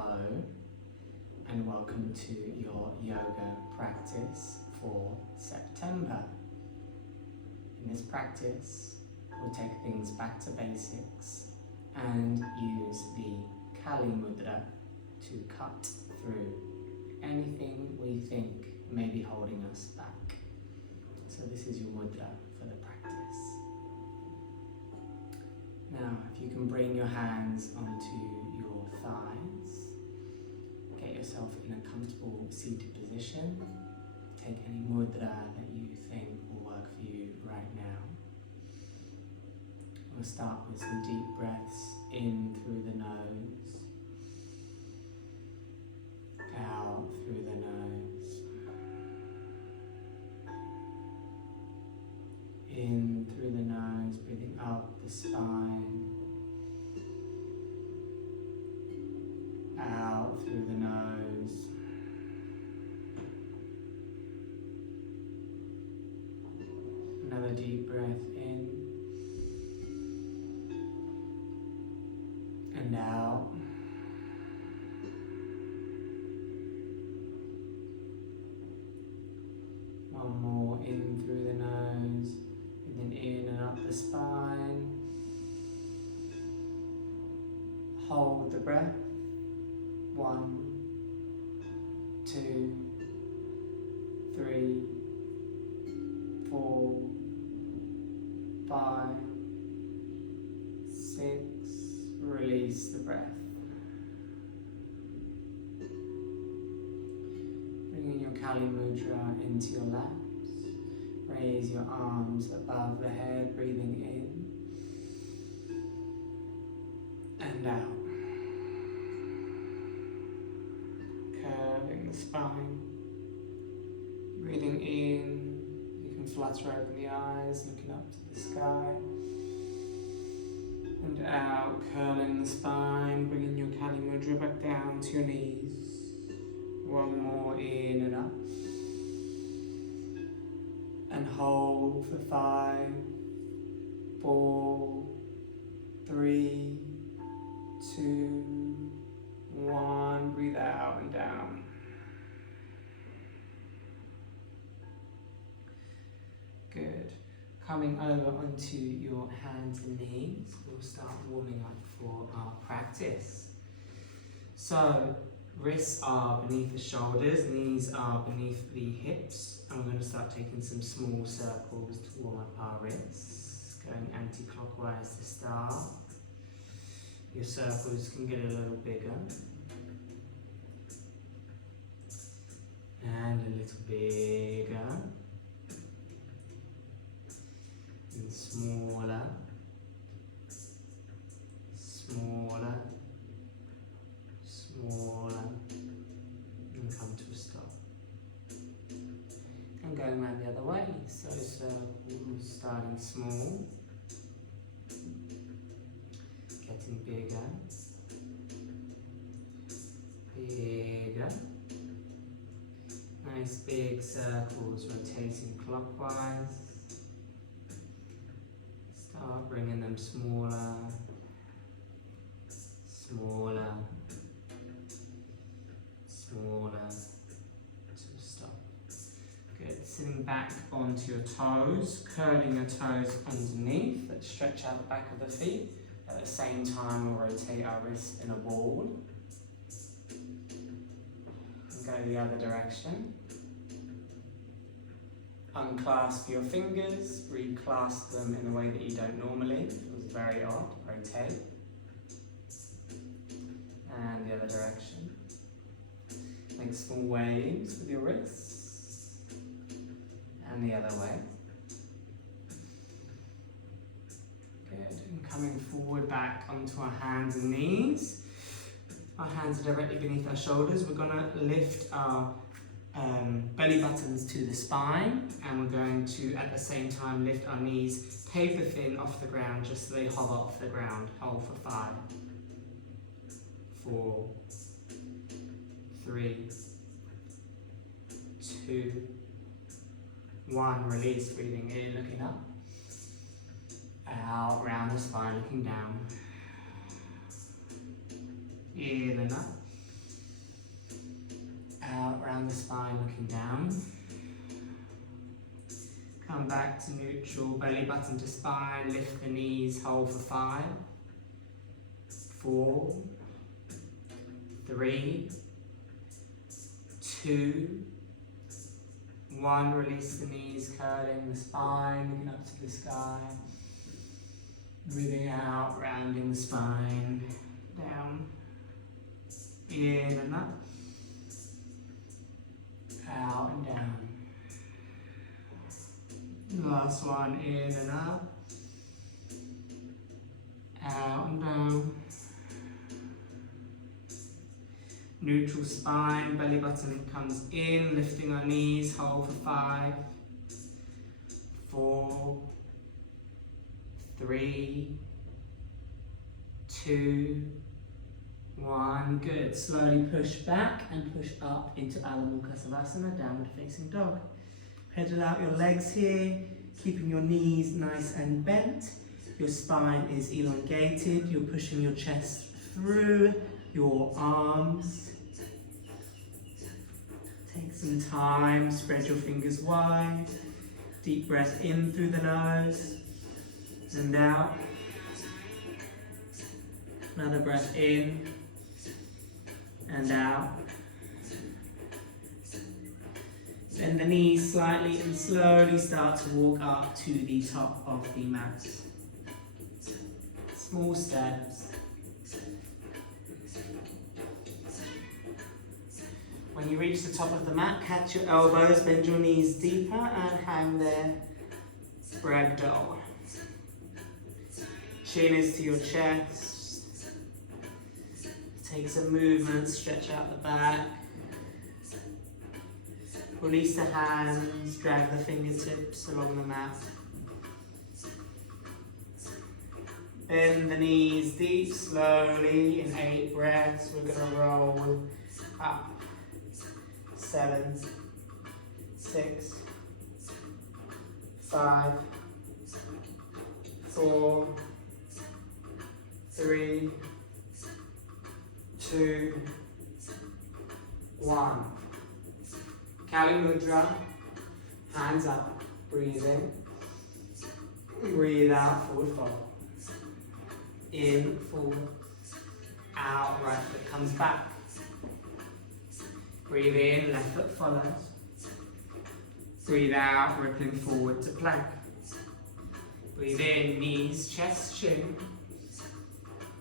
Hello and welcome to your yoga practice for September. In this practice, we'll take things back to basics and use the Kali Mudra to cut through anything we think may be holding us back. So this is your mudra for the practice. Now, if you can bring your hands onto your thighs, get yourself in a comfortable seated position. Take any mudra that you think will work for you right now. We'll start with some deep breaths in through the nose, out through the nose, in through the nose, breathing up the spine, out through the nose, another deep breath in and out. One more in through the nose, and then in and up the spine. Hold the breath. 1, 2, 3, 4, 5, 6. Release the breath. Bringing your Kali Mudra into your laps. Raise your arms above the head, breathing in and out. Curving the spine. Breathing in, you can flutter open the eyes, looking up to the sky. And out, curling the spine, bringing your Kali Mudra back down to your knees. One more in and up. And hold for 5, 4, 3, 2, 1. Breathe out and down. Good. Coming over onto your hands and knees, we'll start warming up for our practice. So, wrists are beneath the shoulders, knees are beneath the hips. And we're going to start taking some small circles to warm up our wrists. Going anti-clockwise to start. Your circles can get a little bigger. And a little bigger. And smaller. Smaller. Smaller. And come to a stop. And going around the other way, so circles starting small, getting bigger, bigger, nice big circles rotating clockwise, start bringing them smaller, smaller, smaller. Sitting back onto your toes, curling your toes underneath. Let's stretch out the back of the feet. At the same time, we'll rotate our wrists in a ball. And go the other direction. Unclasp your fingers, reclasp them in a way that you don't normally. It was very odd. Rotate. And the other direction. Make small waves with your wrists. And the other way. Good. And coming forward back onto our hands and knees. Our hands are directly beneath our shoulders. We're going to lift our belly buttons to the spine, and we're going to at the same time lift our knees paper thin off the ground, just so they hover off the ground. Hold for 5, 4, 3, 2, 1, release, breathing in, looking up. Out, round the spine, looking down. In and up. Out, round the spine, looking down. Come back to neutral, belly button to spine, lift the knees, hold for 5, 4, 3, 2, 1. Release the knees, curling the spine, looking up to the sky. Breathing out, rounding the spine, down, in and up, out and down. Last one, in and up, out and down. Neutral spine, belly button comes in, lifting our knees, hold for 5, 4, 3, 2, 1. Good. Slowly push back and push up into Adho Mukha Savasana, downward facing dog. Pedal out your legs here, keeping your knees nice and bent. Your spine is elongated. You're pushing your chest through your arms. Take some time, spread your fingers wide. Deep breath in through the nose and out. Another breath in and out. Bend the knees slightly and slowly start to walk up to the top of the mat. Small steps. When you reach the top of the mat, catch your elbows, bend your knees deeper and hang there. Ragdoll. Chin is to your chest. Take some movement, stretch out the back. Release the hands, drag the fingertips along the mat. Bend the knees deep, slowly. In 8 breaths, we're going to roll up. 7, 6, 5, 4, 3, 2, 1. Kali Mudra, hands up, breathe in, breathe out, forward fold. In, forward, out, right foot comes back. Breathe in, left foot follows. Breathe out, rippling forward to plank. Breathe in, knees, chest, chin.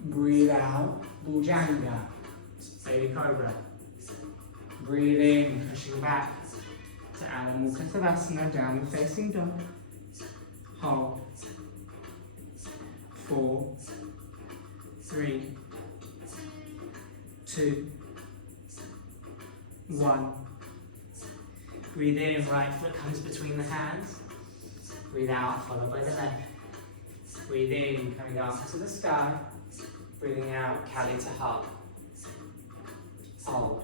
Breathe out, Bhujanga, baby cobra. Breathe in, pushing back to Adho Mukha Savasana, downward facing dog. Hold. 4, 3, 2, 1. Breathe in, right foot comes between the hands. Breathe out, followed by the left. Breathe in, coming up to the sky. Breathing out, Kali to heart. Hold.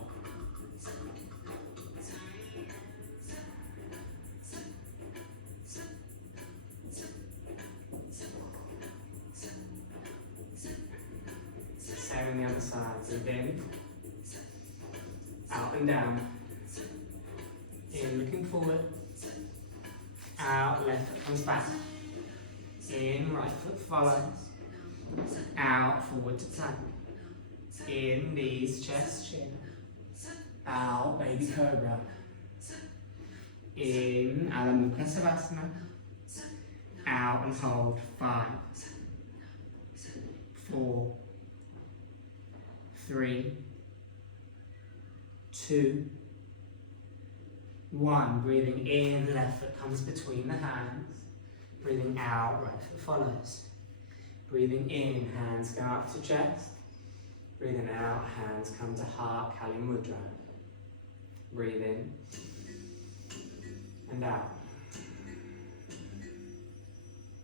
Same on the other side. Breathe in, out and down. In, looking forward. Out, left foot comes back. In, right foot follows. Out, forward to plank. In, knees, chest, chin. Out, baby cobra. In, Adho Mukha Savasana. Out and hold. 5, 4, 3, 2, 1. Breathing in, left foot comes between the hands. Breathing out, right foot follows. Breathing in, hands go up to chest. Breathing out, hands come to heart, Kali Mudra. Breathe in and out.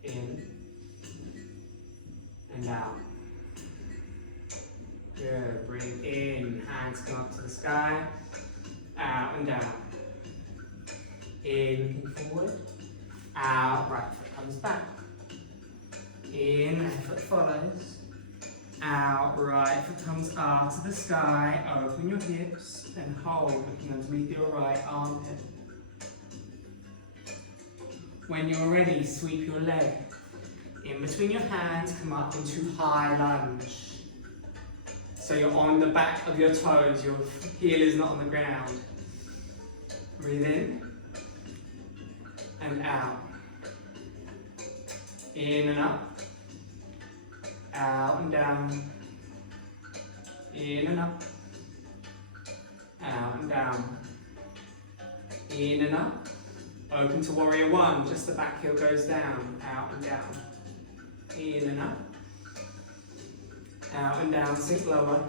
In and out. Good. Breathe in, hands come up to the sky. Out and down. In, looking forward. Out, right foot comes back. In, left foot follows. out, right foot comes up to the sky, open your hips and hold, looking underneath your right armpit. When you're ready, sweep your leg in between your hands, come up into high lunge. So you're on the back of your toes, your heel is not on the ground. Breathe in and out. In and up. Out and down. In and up. Out and down. In and up. Open to warrior one, just the back heel goes down. Out and down. In and up. Out and down, sink lower.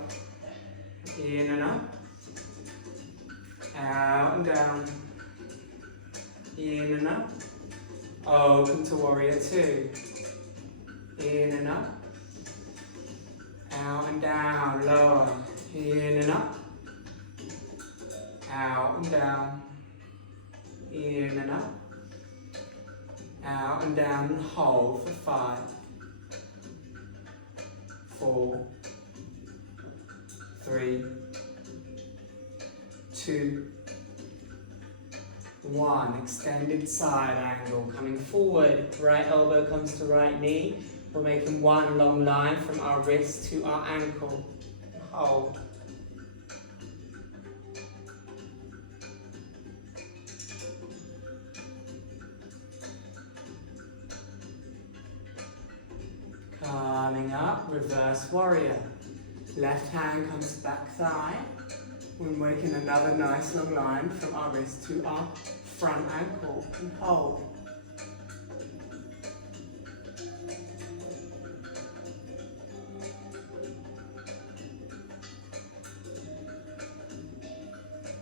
In and up. Out and down. In and up. Open to warrior two. In and up. Out and down, lower. In and up. Out and down. In and up. Out and down and hold for 5, 4, 3, 2, 1. Extended side angle. Coming forward, right elbow comes to right knee. We're making one long line from our wrist to our ankle. Hold. Coming up, reverse warrior. Left hand comes to back thigh. We're making another nice long line from our wrist to our front ankle. And hold.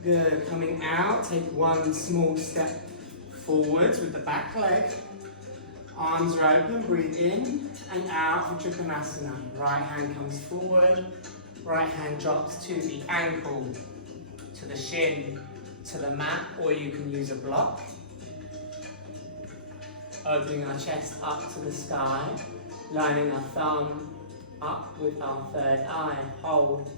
Good. Coming out, take one small step forwards with the back leg. Arms are open, breathe in and out for Trikonasana. Right hand comes forward, right hand drops to the ankle, to the shin, to the mat, or you can use a block. Opening our chest up to the sky, lining our thumb up with our third eye. Hold.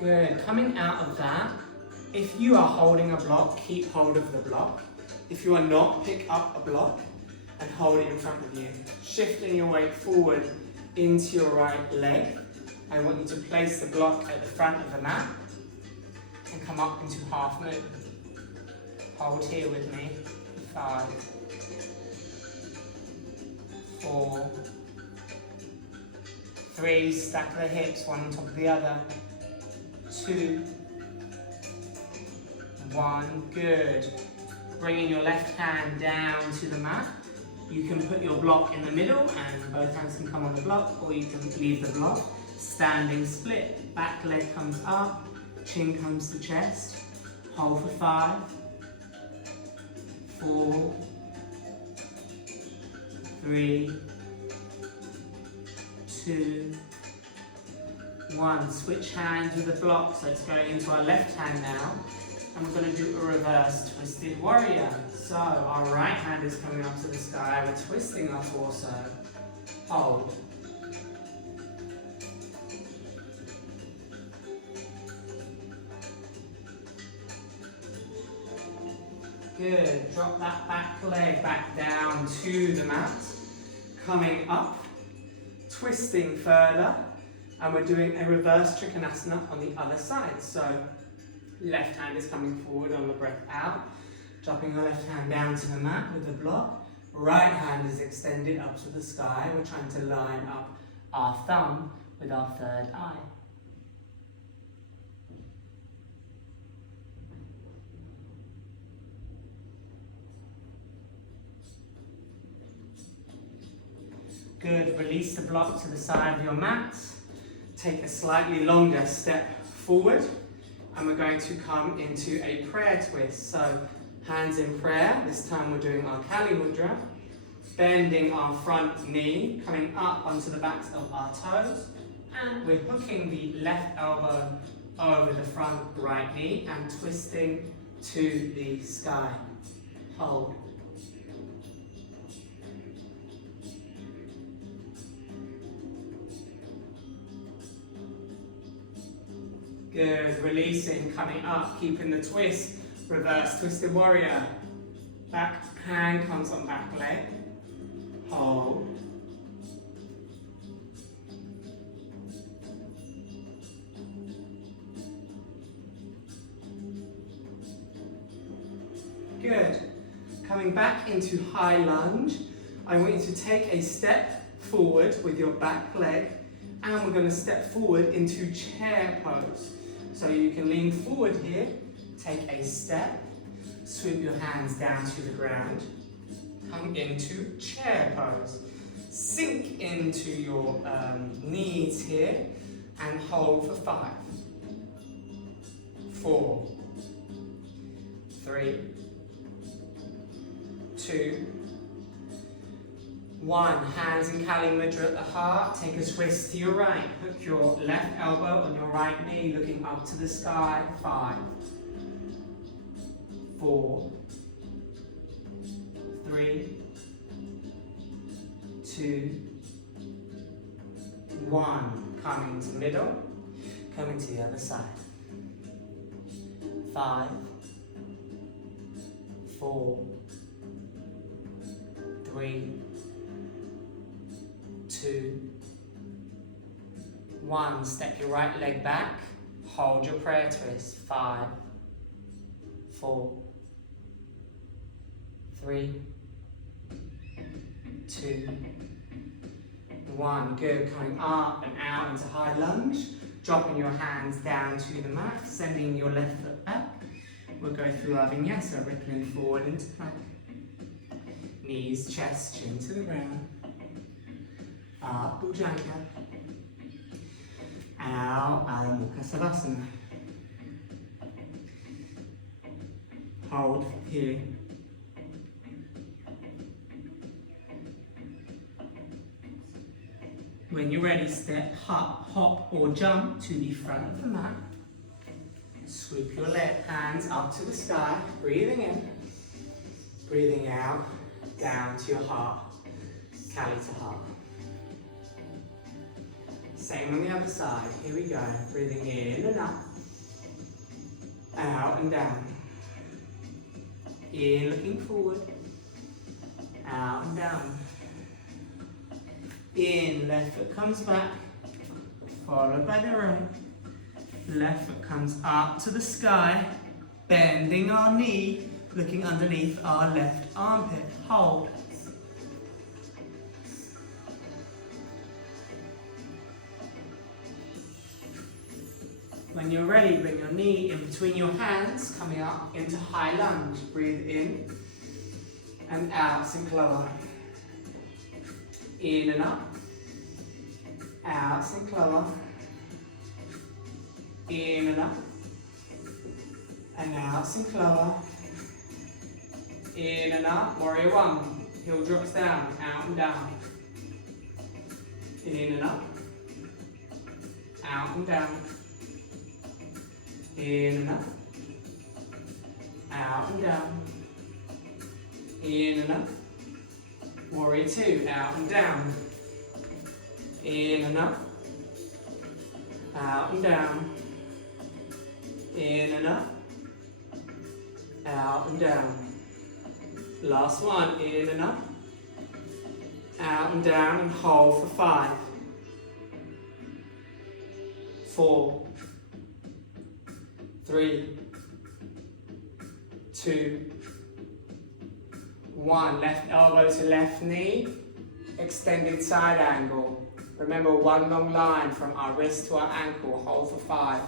Good. Coming out of that, if you are holding a block, keep hold of the block. If you are not, pick up a block and hold it in front of you. Shifting your weight forward into your right leg. I want you to place the block at the front of the mat and come up into half movement. Hold here with me. 5, 4, 3, stack the hips one on top of the other. 2, 1, good. Bringing your left hand down to the mat. You can put your block in the middle and both hands can come on the block, or you can leave the block. Standing split, back leg comes up, chin comes to chest. Hold for 5, 4, 3, 2, 1. Switch hands with the block, so it's going into our left hand now. And we're going to do a reverse twisted warrior. So our right hand is coming up to the sky, we're twisting our torso. Hold. Good. Drop that back leg back down to the mat. Coming up, twisting further. And we're doing a reverse Trikonasana on the other side. So left hand is coming forward on the breath out. Dropping the left hand down to the mat with the block. Right hand is extended up to the sky. We're trying to line up our thumb with our third eye. Good. Release the block to the side of your mat. Take a slightly longer step forward, and we're going to come into a prayer twist. So hands in prayer. This time we're doing our Kali Mudra, bending our front knee, coming up onto the backs of our toes. And we're hooking the left elbow over the front right knee and twisting to the sky. Hold. Good, releasing, coming up, keeping the twist. Reverse twisted warrior. Back hand comes on back leg. Hold. Good. Coming back into high lunge. I want you to take a step forward with your back leg, and we're going to step forward into chair pose. So you can lean forward here, take a step, sweep your hands down to the ground, come into chair pose. Sink into your knees here and hold for 5, 4, 3, 2, 1. Hands in Kali Mudra at the heart. Take a twist to your right. Hook your left elbow on your right knee, looking up to the sky. 5, 4, 3, 2, 1. Coming to middle. Coming to the other side. 5, 4, 3, 2, 1. Step your right leg back. Hold your prayer twist. 5, 4, 3, 2, 1. Good. Coming up and out into high lunge. Dropping your hands down to the mat. Sending your left foot back. We'll go through our vinyasa, rippling forward into plank. Knees, chest, chin to the ground. Up, Bhujanga. Out, Adho Mukha Savasana. Hold here. When you're ready, step, hop or jump to the front of the mat. Sweep your left hands up to the sky, breathing in, breathing out, down to your heart, Kali to heart. Same on the other side, here we go, breathing in and up, out and down. In, looking forward, out and down. In, left foot comes back, followed by the right. Left foot comes up to the sky, bending our knee, looking underneath our left armpit. Hold. When you're ready, bring your knee in between your hands, coming up into high lunge. Breathe in and out, Sinkloa. In and up, out, Sinkloa. In and up, and out, Sinkloa. In and up, warrior 1. Heel drops down, out and down. In and up, out and down. In and up, out and down. In and up. Warrior 2, out and down. In and up, out and down. In and up, out and down. Last one, in and up, out and down, and hold for 5, 4, 3, 2, 1. Left elbow to left knee, extended side angle. Remember, one long line from our wrist to our ankle. Hold for 5,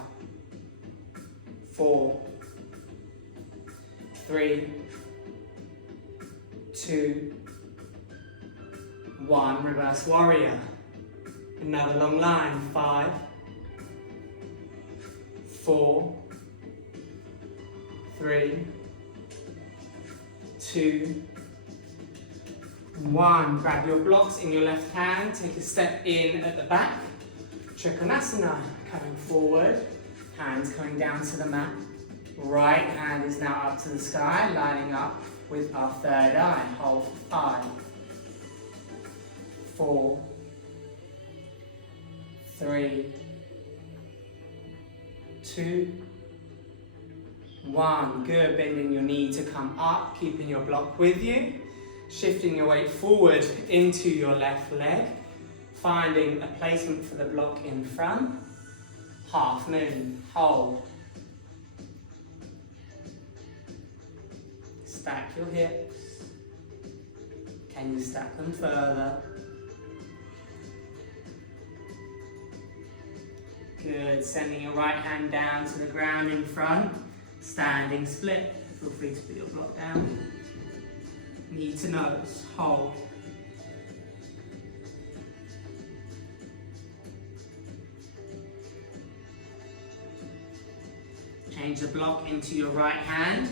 4, 3, 2, 1. Reverse warrior. Another long line. 5, 4, 3, 2, 1. Grab your blocks in your left hand. Take a step in at the back. Trikonasana, coming forward, hands coming down to the mat. Right hand is now up to the sky, lining up with our third eye. Hold for 5, 4, 3, 2, 1. Good, bending your knee to come up, keeping your block with you. Shifting your weight forward into your left leg. Finding a placement for the block in front. Half moon, hold. Stack your hips. Can you stack them further? Good, sending your right hand down to the ground in front. Standing split. Feel free to put your block down. Knee to nose, hold. Change the block into your right hand.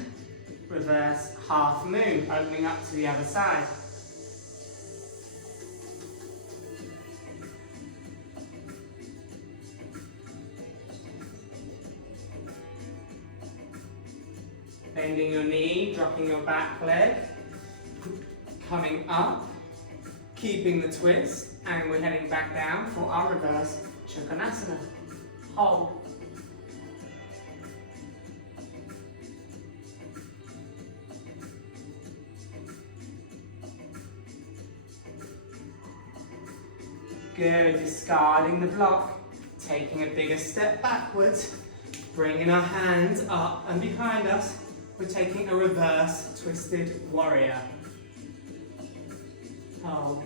Reverse half moon, opening up to the other side. Bending your knee, dropping your back leg. Coming up, keeping the twist, and we're heading back down for our reverse Trikonasana. Hold. Good, discarding the block, taking a bigger step backwards, bringing our hands up and behind us. We're taking a reverse twisted warrior. Hold.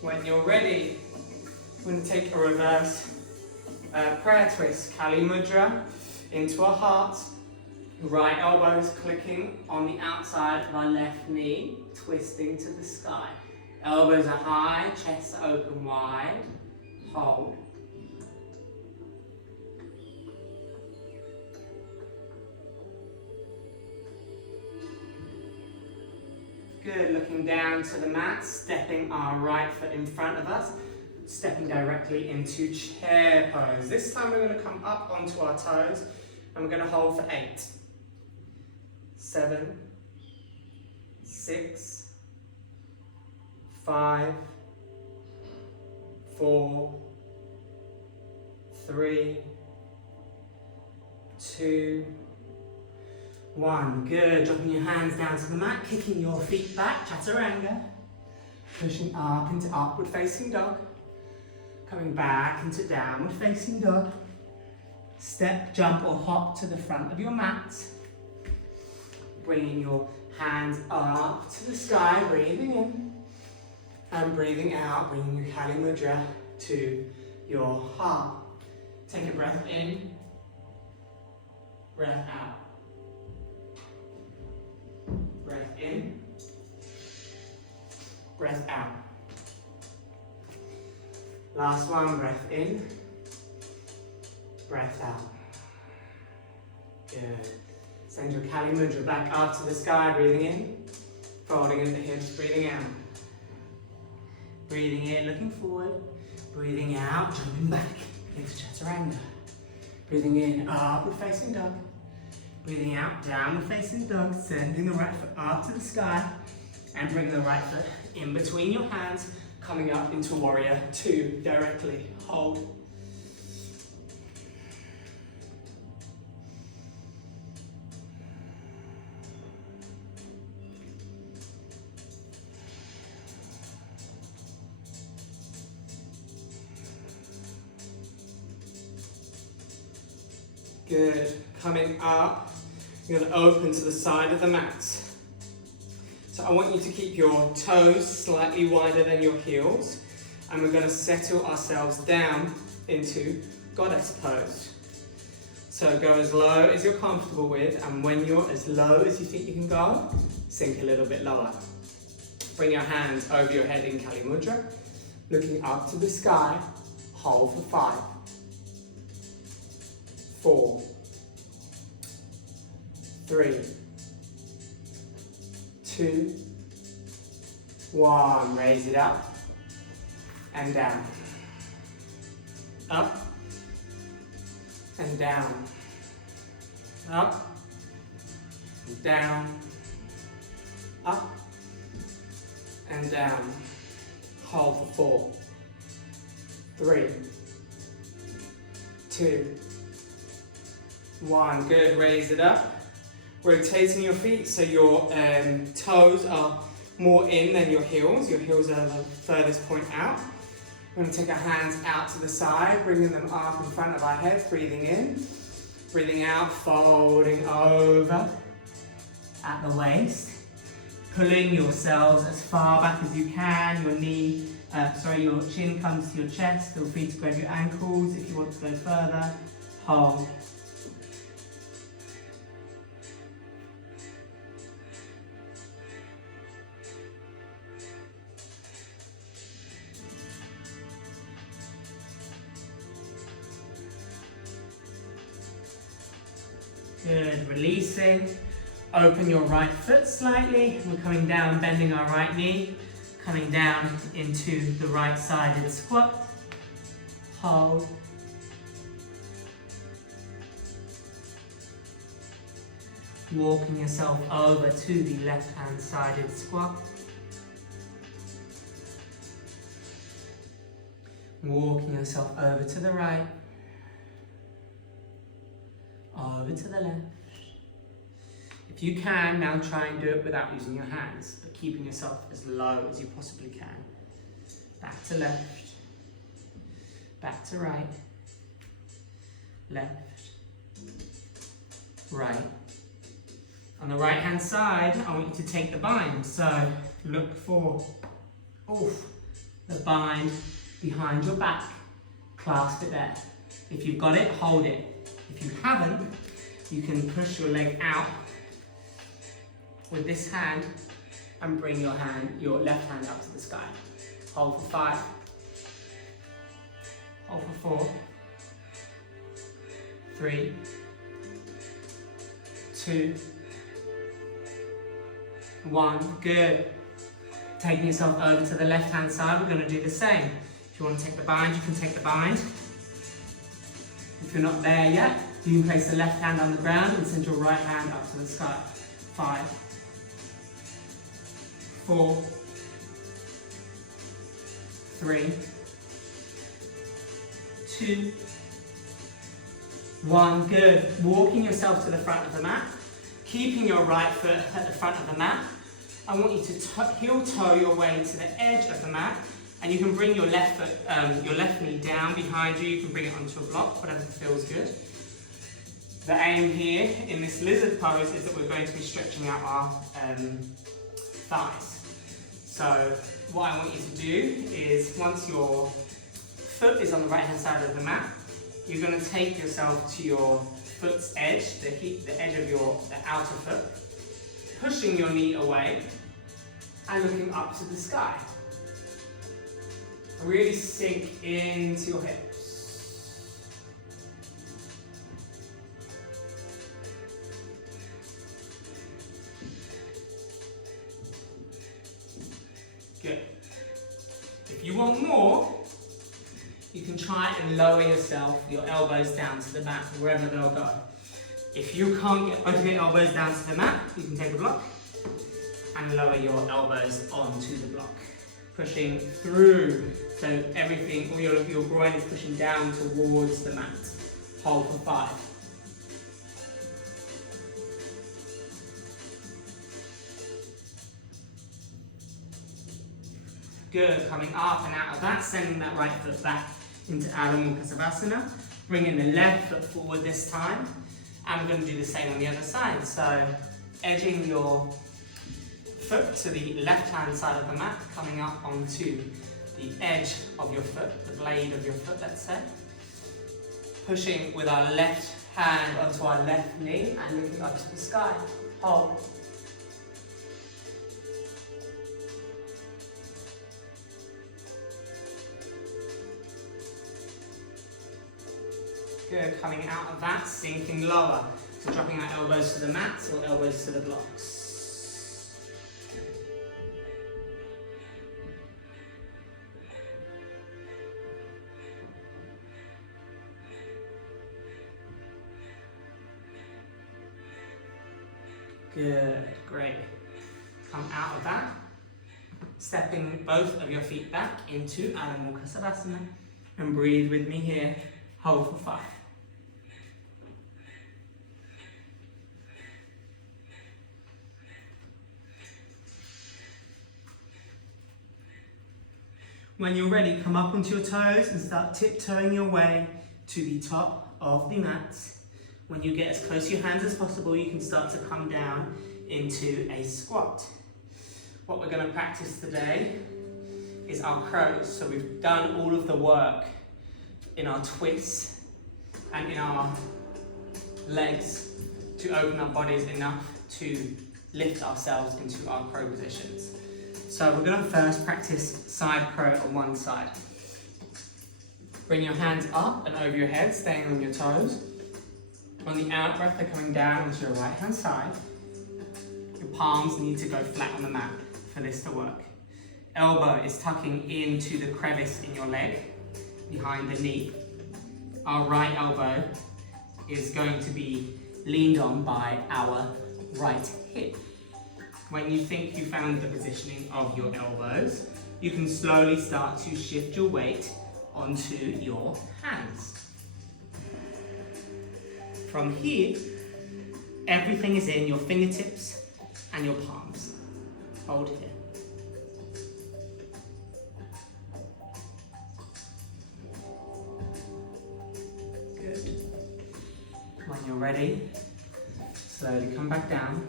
When you're ready, we're going to take a reverse prayer twist, Kali Mudra, into our hearts. Right elbows clicking on the outside of our left knee, twisting to the sky. Elbows are high, chest open wide. Hold. Good, looking down to the mat, stepping our right foot in front of us, stepping directly into chair pose. This time we're going to come up onto our toes and we're going to hold for 8, 7, 6, 5, 4, 3, 2, 1. Good, dropping your hands down to the mat, kicking your feet back, chaturanga. Pushing up into upward facing dog. Coming back into downward facing dog. Step, jump or hop to the front of your mat. Bringing your hands up to the sky, breathing in. And breathing out, bringing your Kali Mudra to your heart. Take a breath in, breath out. Breath in, breath out. Last one, breath in, breath out. Good. Send your Kali Mudra back up to the sky, breathing in, folding in the hips, breathing out. Breathing in, looking forward. Breathing out, jumping back into chaturanga. Breathing in, upward facing dog. Breathing out, downward facing dog, sending the right foot up to the sky and bringing the right foot in between your hands, coming up into warrior 2 directly. Hold. Good. Coming up, you're going to open to the side of the mat. So I want you to keep your toes slightly wider than your heels, and we're going to settle ourselves down into goddess pose. So go as low as you're comfortable with, and when you're as low as you think you can go, sink a little bit lower. Bring your hands over your head in Kali Mudra, looking up to the sky, hold for 5, 4, 3, 2, 1. Raise it up and down. Up and down. Up and down. Up and down. Hold for 4, 3, 2, 1. Good. Raise it up. Rotating your feet so your toes are more in than your heels. Your heels are the furthest point out. We're going to take our hands out to the side, bringing them up in front of our heads. Breathing in, breathing out, folding over at the waist. Pulling yourselves as far back as you can. Your chin comes to your chest. Feel free to grab your ankles if you want to go further. Hold. Good. Releasing. Open your right foot slightly. We're coming down, bending our right knee. Coming down into the right-sided squat. Hold. Walking yourself over to the left-hand sided squat. Walking yourself over to the right. Over to the left. If you can, now try and do it without using your hands, but keeping yourself as low as you possibly can. Back to left. Back to right. Left. Right. On the right hand side, I want you to take the bind. So look for the bind behind your back. Clasp it there. If you've got it, hold it. If you haven't, you can push your leg out with this hand and bring your left hand up to the sky. Hold for 5. Hold for 4. 3. 2. 1. Good. Taking yourself over to the left hand side, we're going to do the same. If you want to take the bind, you can take the bind. If you're not there yet, you can place the left hand on the ground and send your right hand up to the sky. 5, 4, 3, 2, 1. Good. Walking yourself to the front of the mat, keeping your right foot at the front of the mat. I want you to heel toe your way to the edge of the mat, and you can bring your left foot, your left knee down behind you. You can bring it onto a block, whatever feels good. The aim here in this lizard pose is that we're going to be stretching out our thighs. So what I want you to do is, once your foot is on the right hand side of the mat, you're going to take yourself to your foot's edge, the edge of the outer foot, pushing your knee away and looking up to the sky. Really sink into your hips. Good. If you want more, you can try and lower your elbows down to the mat, wherever they'll go. If you can't get both of your elbows down to the mat, you can take a block and lower your elbows onto the block. Pushing through, so everything, all your groin is pushing down towards the mat. Hold for 5. Good. Coming up and out of that, sending that right foot back into Adho Mukha Savasana. Bringing the left foot forward this time. And we're going to do the same on the other side. So edging your foot to the left-hand side of the mat, coming up onto the edge of your foot, the blade of your foot, let's say. Pushing with our left hand onto our left knee and looking up to the sky. Hold. Good. Coming out of that, sinking lower. So dropping our elbows to the mats or elbows to the blocks. Good, great. Come out of that, stepping both of your feet back into Adho Mukha Savasana, and breathe with me here. Hold for 5. When you're ready, come up onto your toes and start tiptoeing your way to the top of the mat. When you get as close to your hands as possible, you can start to come down into a squat. What we're going to practice today is our crows. So we've done all of the work in our twists and in our legs to open our bodies enough to lift ourselves into our crow positions. So we're going to first practice side crow on one side. Bring your hands up and over your head, staying on your toes. On the out breath, they're coming down onto your right hand side. Your palms need to go flat on the mat for this to work. Elbow is tucking into the crevice in your leg, behind the knee. Our right elbow is going to be leaned on by our right hip. When you think you found the positioning of your elbows, you can slowly start to shift your weight onto your hands. From here, everything is in your fingertips and your palms. Hold here. Good. When you're ready, slowly come back down.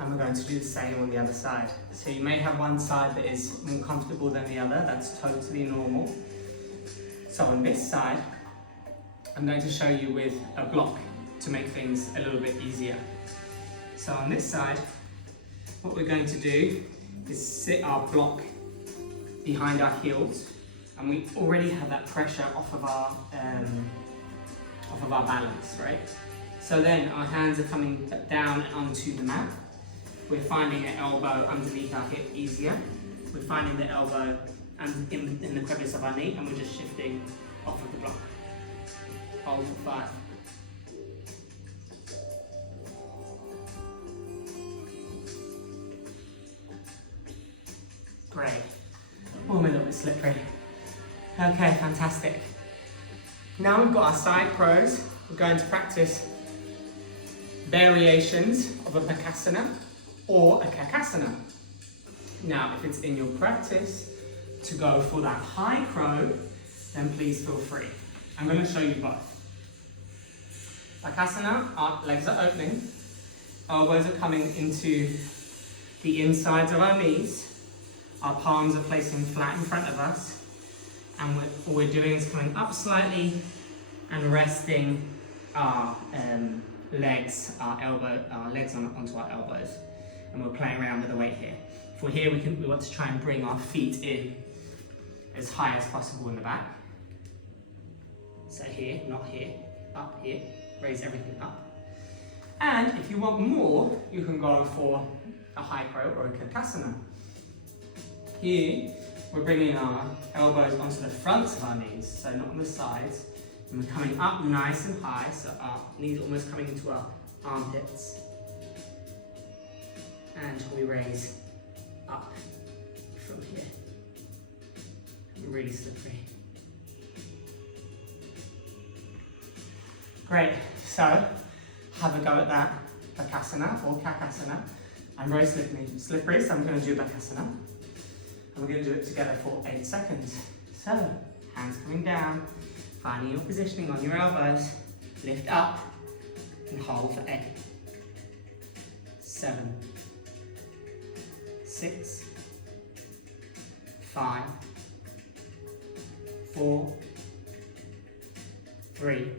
And we're going to do the same on the other side. So you may have one side that is more comfortable than the other. That's totally normal. So on this side, I'm going to show you with a block to make things a little bit easier. So on this side, what we're going to do is sit our block behind our heels, and we already have that pressure off of our balance, right? So then our hands are coming down and onto the mat. We're finding an elbow underneath our hip easier. We're finding the elbow in the crevice of our knee, and we're just shifting off of the block. Hold for 5. Great. Oh, I'm a little bit slippery. Okay, fantastic. Now we've got our side crows. We're going to practice variations of a Bakasana or a Kakasana. Now, if it's in your practice to go for that high crow, then please feel free. I'm going to show you both. Bakasana, our legs are opening, elbows are coming into the insides of our knees, our palms are placing flat in front of us, and all we're doing is coming up slightly and resting our legs onto our elbows, and we're playing around with the weight here. For here, we want to try and bring our feet in as high as possible in the back. So here, not here, up here. Raise everything up. And if you want more, you can go for a high crow or a Kakasana. Here, we're bringing our elbows onto the fronts of our knees, so not on the sides. And we're coming up nice and high, so our knees are almost coming into our armpits. And we raise up from here. Really slippery. Great, so have a go at that Bakasana or Kakasana. I'm very slippery, so I'm going to do Bakasana. And we're going to do it together for 8 seconds. So, hands coming down, finding your positioning on your elbows, lift up and hold for 8, 7, 6, 5, 4, 3,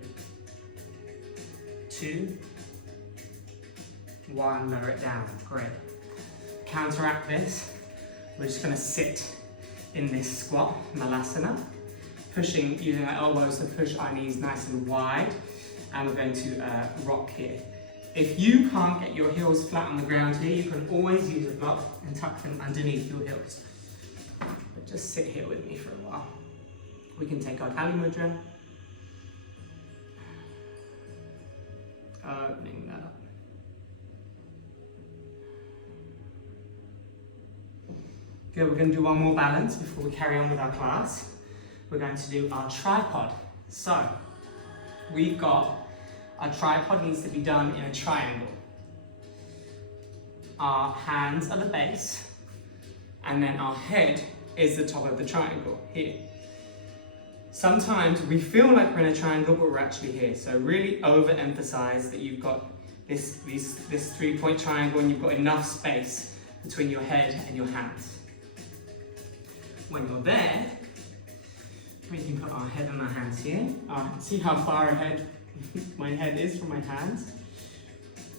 2, 1, lower it down. Great. Counteract this. We're just going to sit in this squat, Malasana, using our elbows to push our knees nice and wide, and we're going to rock here. If you can't get your heels flat on the ground here, you can always use a block and tuck them underneath your heels. But just sit here with me for a while. We can take our Kali Mudra. Opening that up. Good, we're going to do one more balance before we carry on with our class. We're going to do our tripod. So, we've got, our tripod needs to be done in a triangle. Our hands are the base, and then our head is the top of the triangle, here. Sometimes we feel like we're in a triangle, but we're actually here. So really overemphasize that you've got this 3-point triangle and you've got enough space between your head and your hands. When you're there, we can put our head and our hands here. See how far ahead my head is from my hands?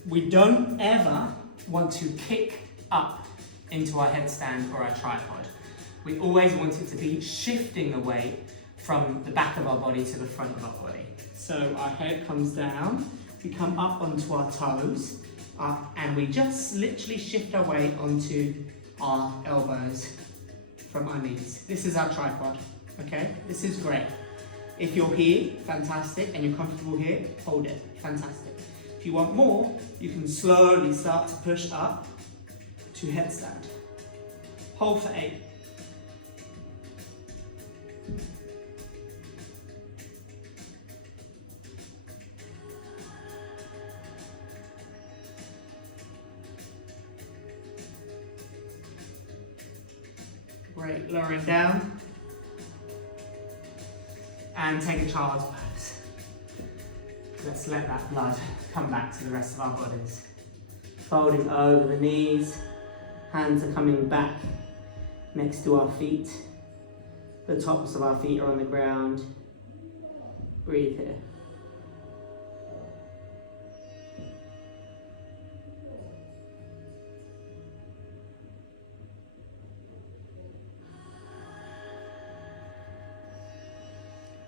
We don't ever want to kick up into our headstand or our tripod. We always want it to be shifting the weight from the back of our body to the front of our body. So our head comes down, we come up onto our toes, and we just literally shift our weight onto our elbows from our knees. This is our tripod, okay? This is great. If you're here, fantastic, and you're comfortable here, hold it, fantastic. If you want more, you can slowly start to push up to headstand. Hold for 8. Great, lowering down. And take a child's pose. Let's let that blood come back to the rest of our bodies. Folding over the knees, hands are coming back next to our feet. The tops of our feet are on the ground. Breathe here.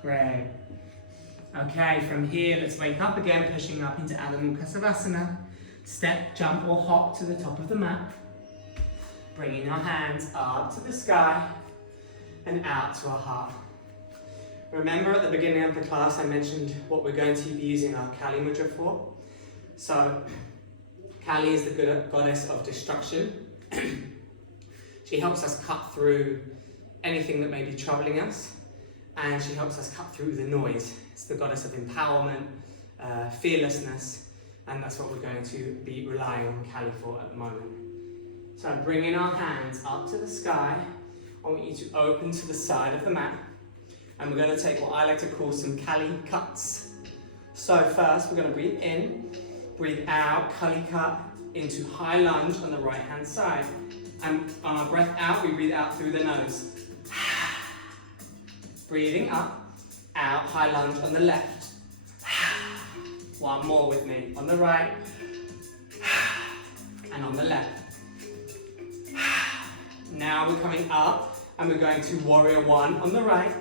Great. Okay, from here, let's wake up again, pushing up into Adho Mukha Savasana. Step, jump, or hop to the top of the mat. Bringing our hands up to the sky and out to our heart. Remember at the beginning of the class, I mentioned what we're going to be using our Kali Mudra for. So, Kali is the goddess of destruction. She helps us cut through anything that may be troubling us. And she helps us cut through the noise. It's the goddess of empowerment, fearlessness, and that's what we're going to be relying on Kali for at the moment. So bringing our hands up to the sky, I want you to open to the side of the mat, and we're going to take what I like to call some Kali cuts. So first, we're going to breathe in, breathe out, Kali cut into high lunge on the right hand side. And on our breath out, we breathe out through the nose. Breathing up, out, high lunge on the left. One more with me, on the right, and on the left. Now we're coming up, and we're going to warrior 1 on the right,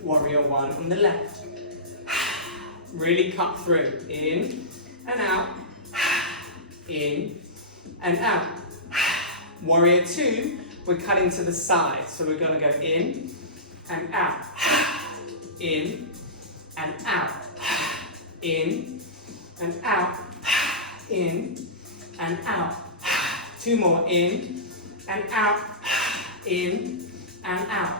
warrior 1 on the left. Really cut through, in and out, in and out. Warrior 2, we're cutting to the side, so we're going to go in, and out, in and out, in and out, in and out. 2 more, in and out, in and out.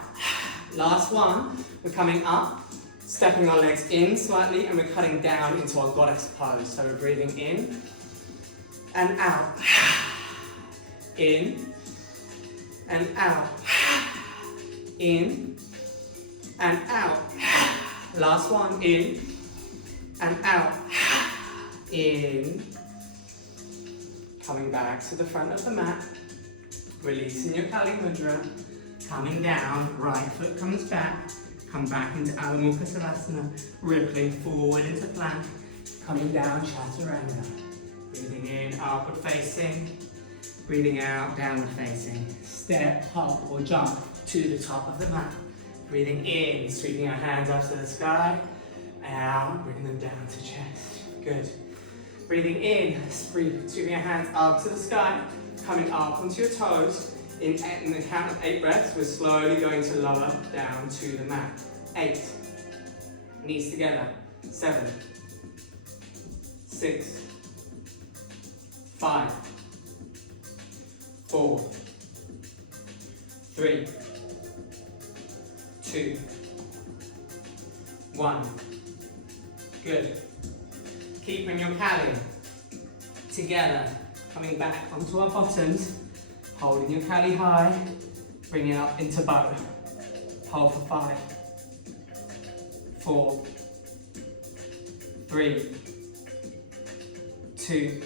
Last one, we're coming up, stepping our legs in slightly, and we're cutting down into our goddess pose. So we're breathing in and out, in and out, in and out. Last one, in and out, in. Coming back to the front of the mat, releasing your Kali Mudra, coming down, right foot comes back, come back into Adho Mukha Savasana, rippling forward into plank, coming down, Chaturanga. Breathing in, upward facing, breathing out, downward facing. Step, hop or jump to the top of the mat. Breathing in, sweeping our hands up to the sky, out, bringing them down to chest. Good. Breathing in, breathe, sweeping your hands up to the sky, coming up onto your toes. In the count of 8 breaths, we're slowly going to lower down to the mat. 8. Knees together. 7. 6. 5. 4. 3. 2. 1. Good. Keeping your cali together, coming back onto our bottoms, holding your cali high, bring it up into bow. Hold for 5, 4, 3, 2,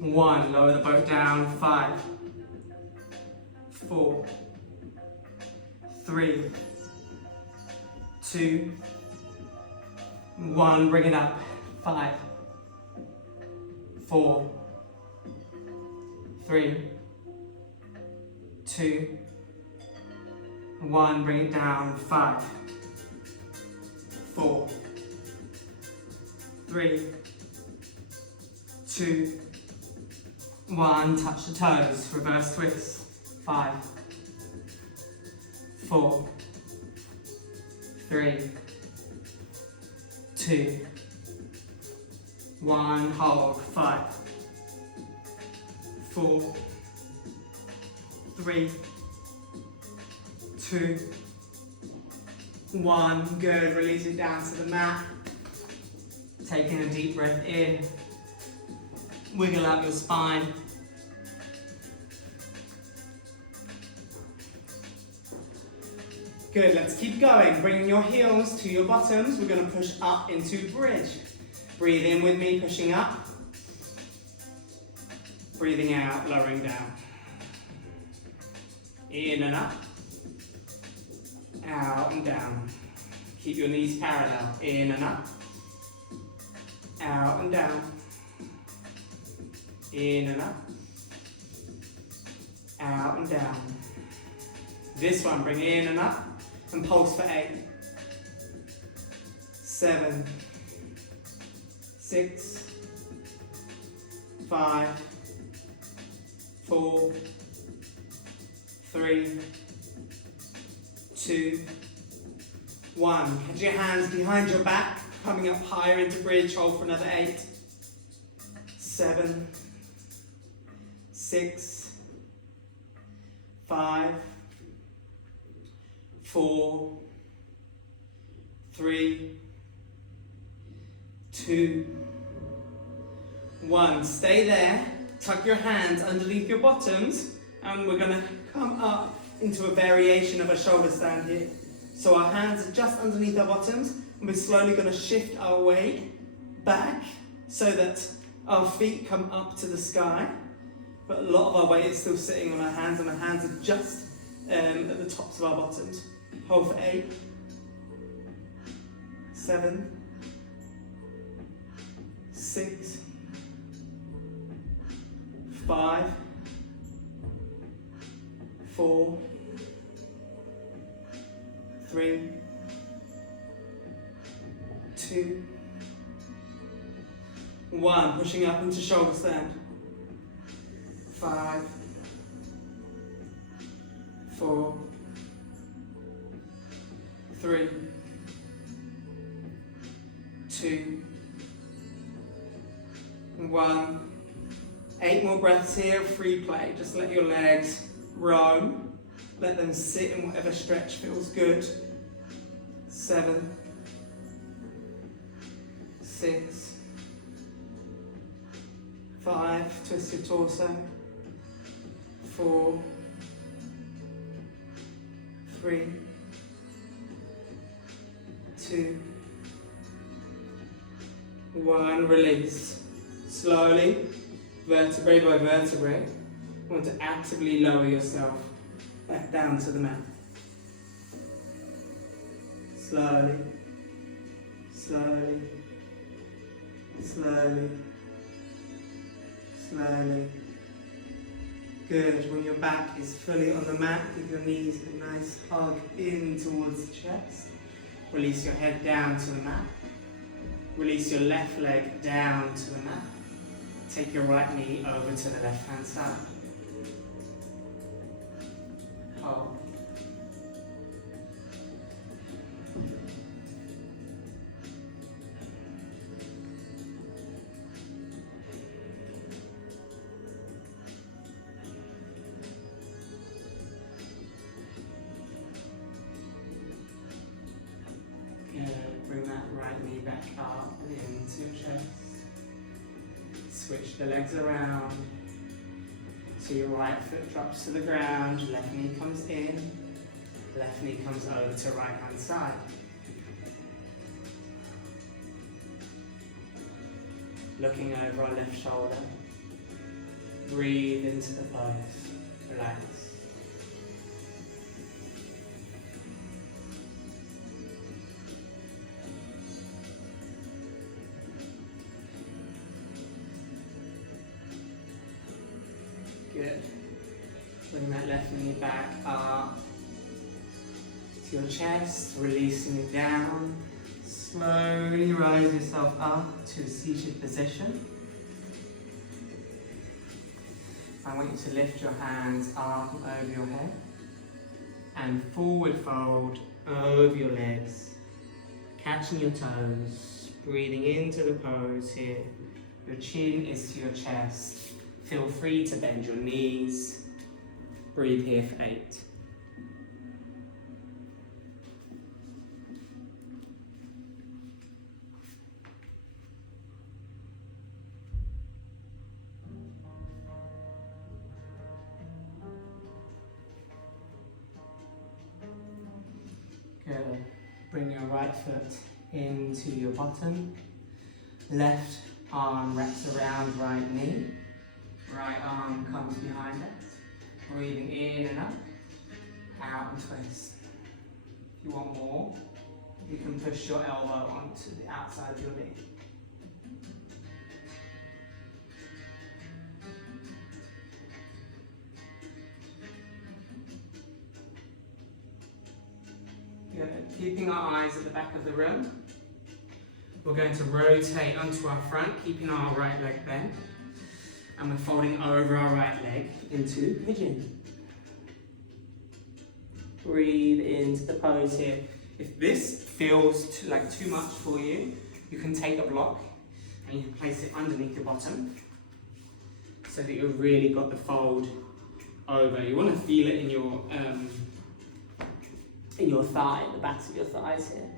1. Lower the boat down. 5, 4, 3, 2, 1. Bring it up. 5, 4, 3, 2, 1. Bring it down. 5, 4, 3, 2, 1. Touch the toes. Reverse twist. 5, 4, 3, 2, 1. Hold. 5, 4, 3, 2, 1. Good. Release it down to the mat. Taking a deep breath in. Wiggle out your spine. Good. Let's keep going. Bringing your heels to your bottoms. We're going to push up into bridge. Breathe in with me, pushing up. Breathing out, lowering down. In and up. Out and down. Keep your knees parallel. In and up. Out and down. In and up. Out and down. This one, bring in and up. And pulse for 8. 7. 6. 5. 4. 3. 2. 1. Catch your hands behind your back, coming up higher into bridge. Hold for another 8. 7. 6. 5. 4. 3. 2. 1. Stay there. Tuck your hands underneath your bottoms, and we're going to come up into a variation of a shoulder stand here. So our hands are just underneath our bottoms, and we're slowly going to shift our weight back so that our feet come up to the sky. But a lot of our weight is still sitting on our hands, and our hands are just at the tops of our bottoms. Hold for 8, 7, 6, 5, 4, 3, 2, 1. Pushing up into shoulder stand. 5, 4, 3, 2, 1. 8 more breaths here, free play. Just let your legs roam. Let them sit in whatever stretch feels good. 7, 6, 5, twist your torso. 4, 3, 2, 1. Release. Slowly, vertebrae by vertebrae, you want to actively lower yourself back down to the mat. Slowly, slowly, slowly, slowly. Good. When your back is fully on the mat, give your knees a nice hug in towards the chest. Release your head down to the mat. Release your left leg down to the mat. Take your right knee over to the left hand side. Hold. Bring that right knee back up and into your chest. Switch the legs around. So your right foot drops to the ground, left knee comes in, left knee comes over to right hand side. Looking over our left shoulder. Breathe into the pose. Relax. Good. Bring that left knee back up to your chest, releasing it down. Slowly rise yourself up to a seated position. I want you to lift your hands up over your head and forward fold over your legs, catching your toes, breathing into the pose here. Your chin is to your chest. Feel free to bend your knees. Breathe here for 8. Good. Bring your right foot into your bottom. Left arm wraps around right knee. Right arm comes behind us. Breathing in and up. Out and twist. If you want more, you can push your elbow onto the outside of your knee. Good. Keeping our eyes at the back of the room. We're going to rotate onto our front, keeping our right leg bent. And we're folding over our right leg into pigeon. Breathe into the pose here. If this feels too much for you, you can take a block and you can place it underneath your bottom so that you've really got the fold over. You want to feel it in your thigh, the backs of your thighs here.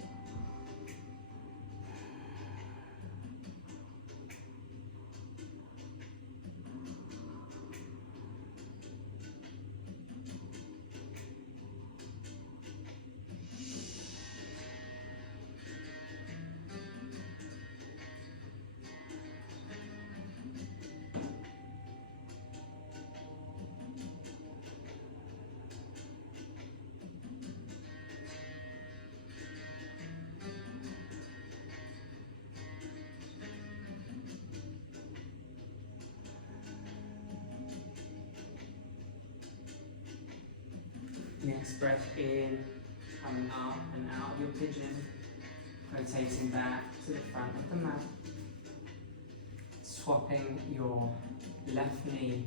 Next breath in, coming up and out of your pigeon, rotating back to the front of the mat, swapping your left knee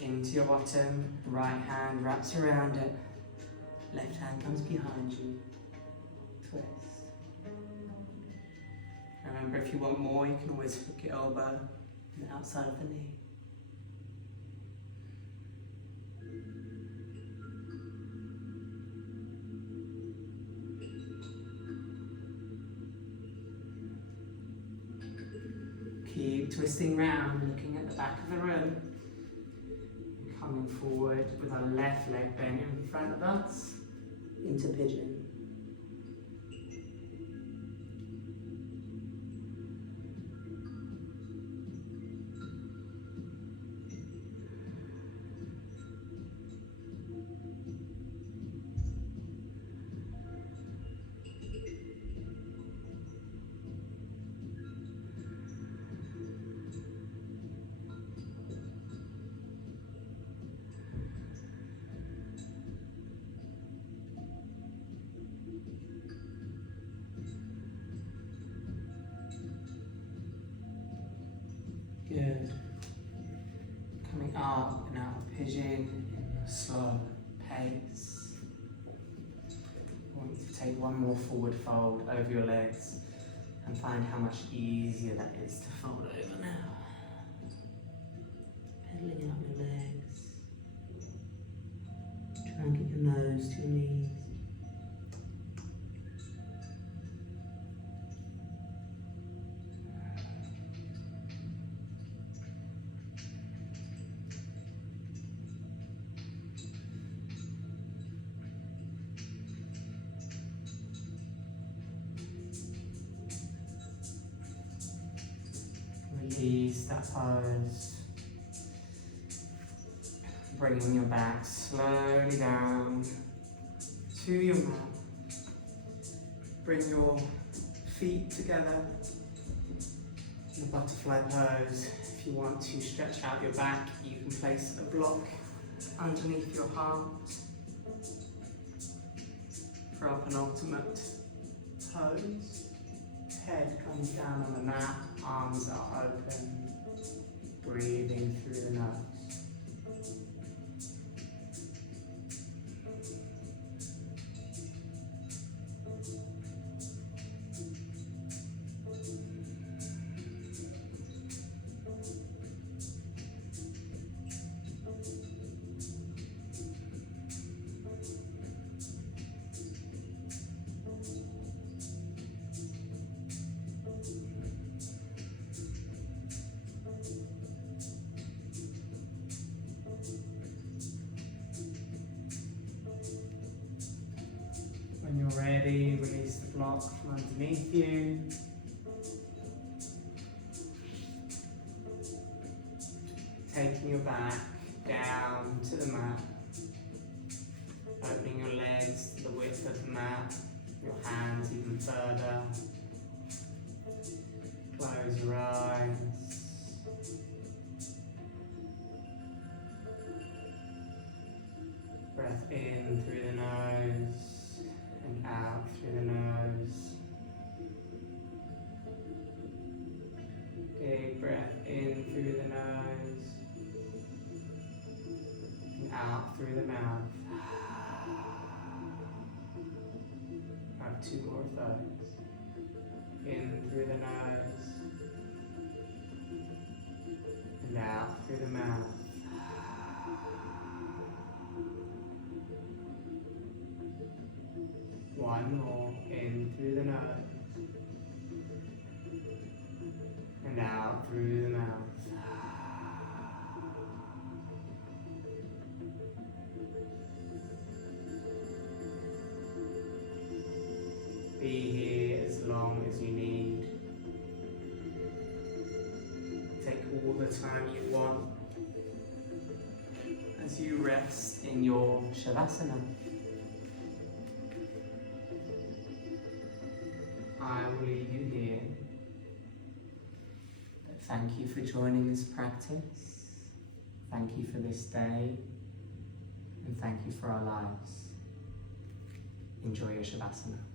into your bottom, right hand wraps around it, left hand comes behind you, twist. Remember, if you want more, you can always hook your elbow on the outside of the knee. Keep twisting round, looking at the back of the room. Coming forward with our left leg bent in front of us into pigeon. engaging in your slow pace. I want you to take one more forward fold over your legs and find how much easier that is to fold over now. Pedaling up your legs. Try and get your nose to your knees. Release that pose. Bringing your back slowly down to your mat. Bring your feet together in the butterfly pose. If you want to stretch out your back, you can place a block underneath your heart for our penultimate pose. Head comes down on the mat, arms are open, breathing through the nose. When you're ready, release the block from underneath you. Taking your back down to the mat. Opening your legs to the width of the mat. Your hands even further. Close your eyes. Breath in through the nose. And out through the nose. Big breath in through the nose. And out through the mouth. Have two more of those. In through the nose. And out through the mouth. One more, in through the nose, and out through the mouth. Be here as long as you need. Take all the time you want as you rest in your Shavasana. I will leave you here. But thank you for joining this practice. Thank you for this day. And thank you for our lives. Enjoy your Shavasana.